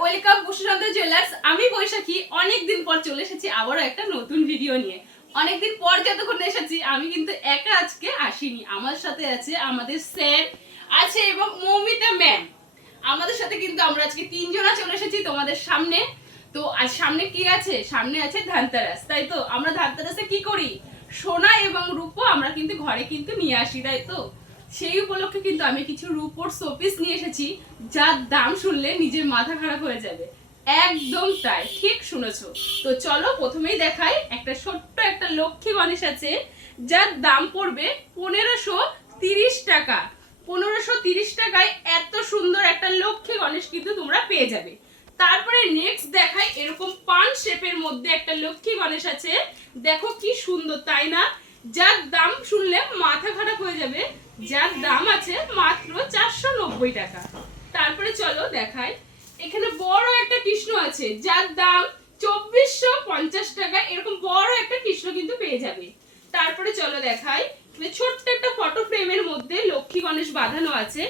Welcome Bashundhara jewellers. আমি বৈশাখী অনেকদিন পর চলে এসেছি আবারও একটা নতুন ভিডিও নিয়ে। অনেকদিন পর যতক্ষণ এসেছি আমি কিন্তু একা আজকে আসিনি, আমার সাথে আছে আমাদের স্যার আছে এবং মৌমিতা ম্যাম। আমাদের সাথে কিন্তু আমরা আজকে তিনজনা চলে এসেছি তোমাদের সামনে। তো আজ সামনে কি আছে? সামনে আছে ধানতেরাস, তাই তো? আমরা ধানতেরাসে কি করি? সোনা এবং রূপো আমরা কিন্তু ঘরে কিন্তু নিয়ে আসি, তাই তো? সেই উপলক্ষে কিন্তু আমি কিছু রূপোর শোপিস নিয়ে এসেছি, যার দাম শুনলে নিজের মাথা খারাপ হয়ে যাবে। একদম তাই, ঠিক শুনেছো। তো চলো প্রথমেই দেখাই, একটা ছোট্ট একটা লক্ষ্মী গণেশ আছে, যার দাম পড়বে 1530 টাকা। 1530 টাকায় এত সুন্দর একটা লক্ষ্মী গণেশ কিন্তু তোমরা পেয়ে যাবে। তারপরে নেক্সট দেখাই, এরকম পান শেপের মধ্যে একটা লক্ষ্মী গণেশ আছে, দেখো কি সুন্দর, তাই না? যার দাম শুনলে মাথা খারাপ হয়ে যাবে, যার দাম আছে মাত্র 490 টাকা। তারপরে চলো দেখাই, এখানে বড় একটা কৃষ্ণ আছে, যার দাম 2450 টাকা। এরকম বড় একটা কৃষ্ণ কিন্তু পেয়ে যাবে। তারপরে চলো দেখাই, ছোট্ট একটা ফটো ফ্রেমের মধ্যে লক্ষ্মী গণেশ বাঁধানো আছে,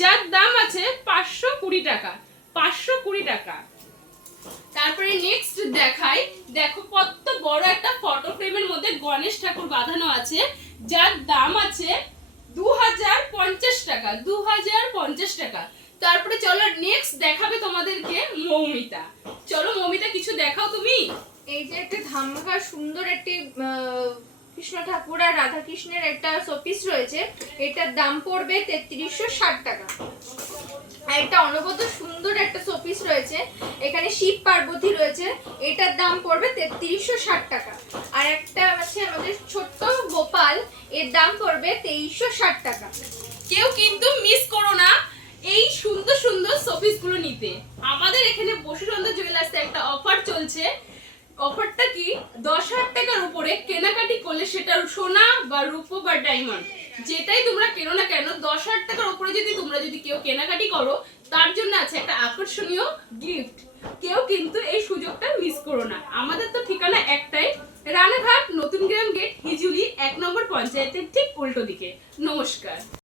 যার দাম আছে 520 টাকা। 520 টাকা। তারপরে নেক্সট দেখাই, দেখো কত বড় একটা ফটো ফ্রেমের মধ্যে গণেশ ঠাকুর বাঁধানো আছে, যার দাম আছে 2050 টাকা। 2050 টাকা। তারপরে চলো নেক্সট দেখাবে তোমাদেরকে মৌমিতা। চলো মৌমিতা, কিছু দেখাও তুমি। এই যে একটা ধামাকা সুন্দর একটি কৃষ্ণ ঠাকুর আর রাধা কৃষ্ণের একটা শোপিস রয়েছে, এটার দাম পড়বে 3360 টাকা। আর একটা অনবদ্য সুন্দর একটা শোপিস রয়েছে, এখানে শিব পার্বতী রয়েছে, এটার দাম পড়বে 3360 টাকা। আর একটা আছে আমাদের ছোট্ট গোপাল, এর দাম পড়বে 2360 টাকা। কেউ কিন্তু মিস করো না এই সুন্দর সুন্দর শোপিস গুলো নিতে। আমাদের এখানে বসুন্ধরা জুয়েলার্সে একটা অফার চলছে। অফারটা কি? 10,000 টাকার উপরে কেনাকাটি করলে, সেটা সোনা বা রূপো বা ডায়মন্ড যেটাই তোমরা কেনো না কেন, 10,000 টাকার উপরে যদি তোমরা কেউ কেনাকাটি করো, তার জন্য আছে একটা আকর্ষণীয় গিফট। কেউ কিন্তু এই সুযোগটা মিস করো না। আমাদের তো ঠিকানা একটাই, রানাঘাট নতুন গ্রাম গেট, হিজুলি 1 নম্বর পঞ্চায়েতের ঠিক উল্টো দিকে। নমস্কার।